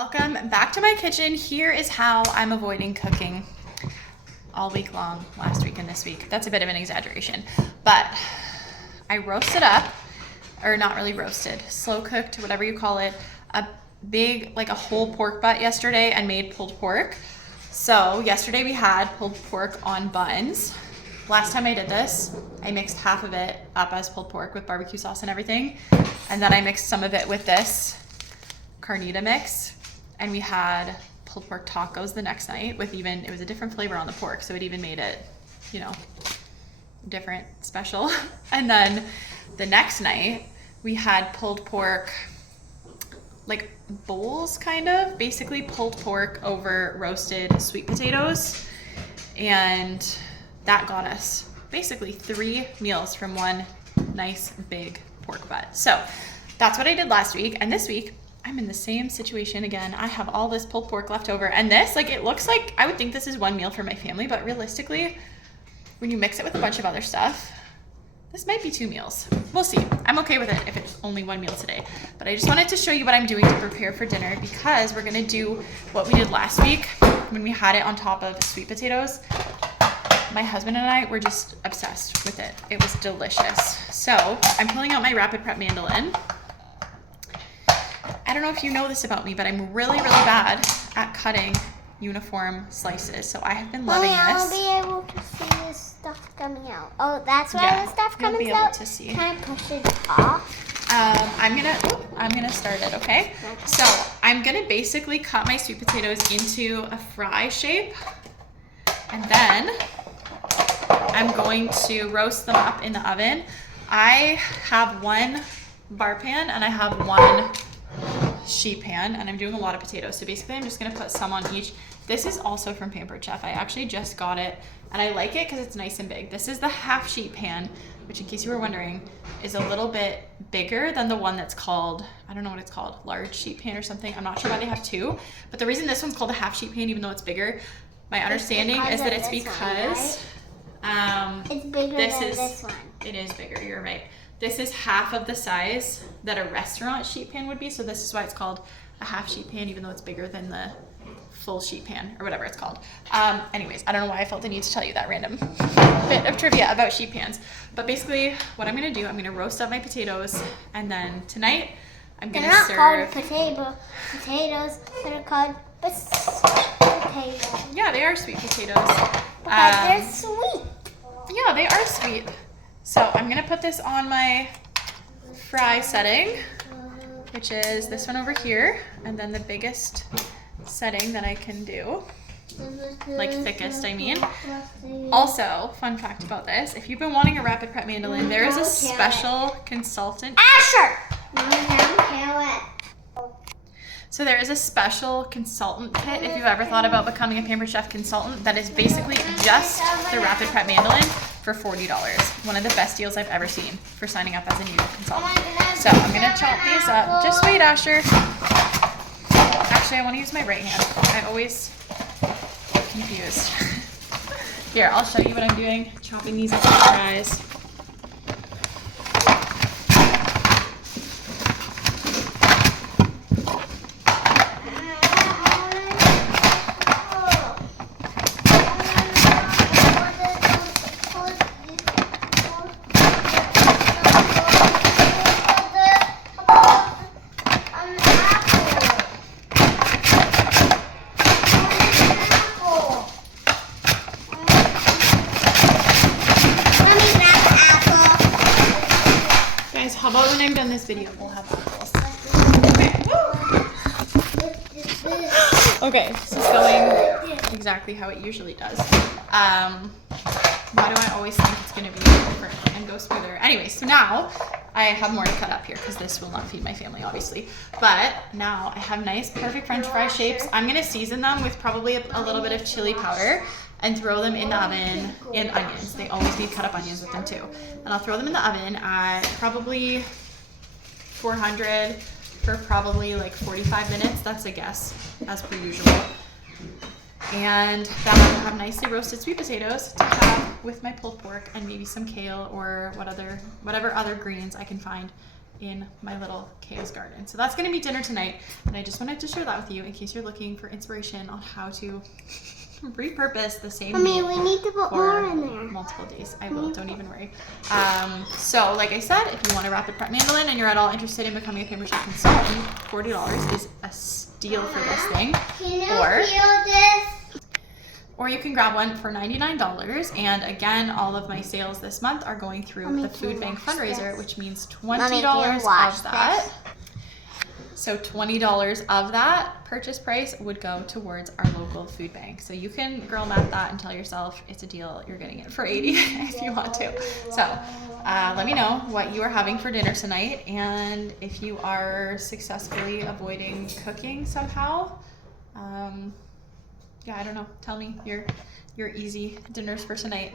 Welcome back to my kitchen. Here is how I'm avoiding cooking all week long, last week and this week. That's a bit of an exaggeration, but I roasted up, or not really roasted, slow cooked, whatever you call it, a big, like a whole pork butt yesterday and made pulled pork. So yesterday we had pulled pork on buns. Last time I did this, I mixed half of it up as pulled pork with barbecue sauce and everything. And then I mixed some of it with this carnita mix. And we had pulled pork tacos the next night with it was a different flavor on the pork. So it even made it, different, special. And then the next night we had pulled pork, like bowls kind of, basically pulled pork over roasted sweet potatoes. And that got us basically 3 meals from one nice big pork butt. So that's what I did last week. And this week, I'm in the same situation again. I have all this pulled pork left over, and this, it looks like, I would think this is one meal for my family, but realistically, when you mix it with a bunch of other stuff, this might be 2 meals. We'll see. I'm okay with it if it's only 1 meal today, but I just wanted to show you what I'm doing to prepare for dinner, because we're gonna do what we did last week when we had it on top of sweet potatoes. My husband and I were just obsessed with it. It was delicious. So I'm pulling out my Rapid Prep mandolin. I don't know if you know this about me, but I'm really, really bad at cutting uniform slices. So I have been loving this. I'll be able to see the stuff coming out. Oh, that's why the stuff coming out? You'll be able to see. Can I push it off? I'm gonna start it, okay? So I'm gonna basically cut my sweet potatoes into a fry shape. And then I'm going to roast them up in the oven. I have 1 bar pan and I have 1 sheet pan, and I'm doing a lot of potatoes. So basically I'm just gonna put some on each. This is also from Pampered Chef. I actually just got it and I like it because it's nice and big. This is the half sheet pan, which in case you were wondering, is a little bit bigger than the one that's called, I don't know what it's called, large sheet pan or something. I'm not sure why they have 2, but the reason this one's called a half sheet pan, even though it's bigger, my understanding is that it's because it's bigger than this one. It is bigger, you're right. This is half of the size that a restaurant sheet pan would be, so this is why it's called a half sheet pan, even though it's bigger than the full sheet pan, or whatever it's called. Anyways, I don't know why I felt the need to tell you that random bit of trivia about sheet pans. But basically, what I'm gonna do, I'm gonna roast up my potatoes, and then tonight, I'm gonna serve... They're not called potatoes, they're called potatoes. Yeah, they are sweet potatoes. Because they're sweet. Yeah, they are sweet. So I'm gonna put this on my fry setting, which is this one over here, and then the biggest setting that I can do, like thickest, I mean. Also, fun fact about this, if you've been wanting a Rapid Prep mandolin, there is a special consultant. Asher! So there is a special consultant kit if you've ever thought about becoming a Pampered Chef consultant that is basically just the Rapid Prep mandolin for $40. One of the best deals I've ever seen for signing up as a new consultant. So I'm gonna chop these up. Just wait, Asher. Actually, I wanna use my right hand. I always get confused. Here, I'll show you what I'm doing. Chopping these up into fries. How about when I'm done this video, we'll have apples. Okay, this is going exactly how it usually does. Why do I always think it's gonna be different and go smoother? Anyway, so now I have more to cut up here because this will not feed my family, obviously. But now I have nice, perfect French fry shapes. I'm gonna season them with probably a little bit of chili powder and throw them in the oven, and onions. They always need cut up onions with them too. And I'll throw them in the oven at probably 400 for probably like 45 minutes. That's a guess, as per usual. And that will have nicely roasted sweet potatoes to have with my pulled pork and maybe some kale or whatever other greens I can find in my little chaos garden. So that's gonna be dinner tonight, and I just wanted to share that with you in case you're looking for inspiration on how to repurpose the same Mommy, meal we need to put for more in there. multiple days. I will, don't even worry. So like I said, if you want a rapid prep mandolin and you're at all interested in becoming a paper chef consultant, $40 is a steal for this thing. Can you peel this? Or you can grab one for $99. And again, all of my sales this month are going through Mommy, the can food you bank watch fundraiser, this? which means $20 Mommy, can you watch of that. this? So $20 of that purchase price would go towards our local food bank. So you can girl math that and tell yourself it's a deal. You're getting it for $80 if you want to. So let me know what you are having for dinner tonight, and if you are successfully avoiding cooking somehow. Yeah, I don't know. Tell me your easy dinners for tonight.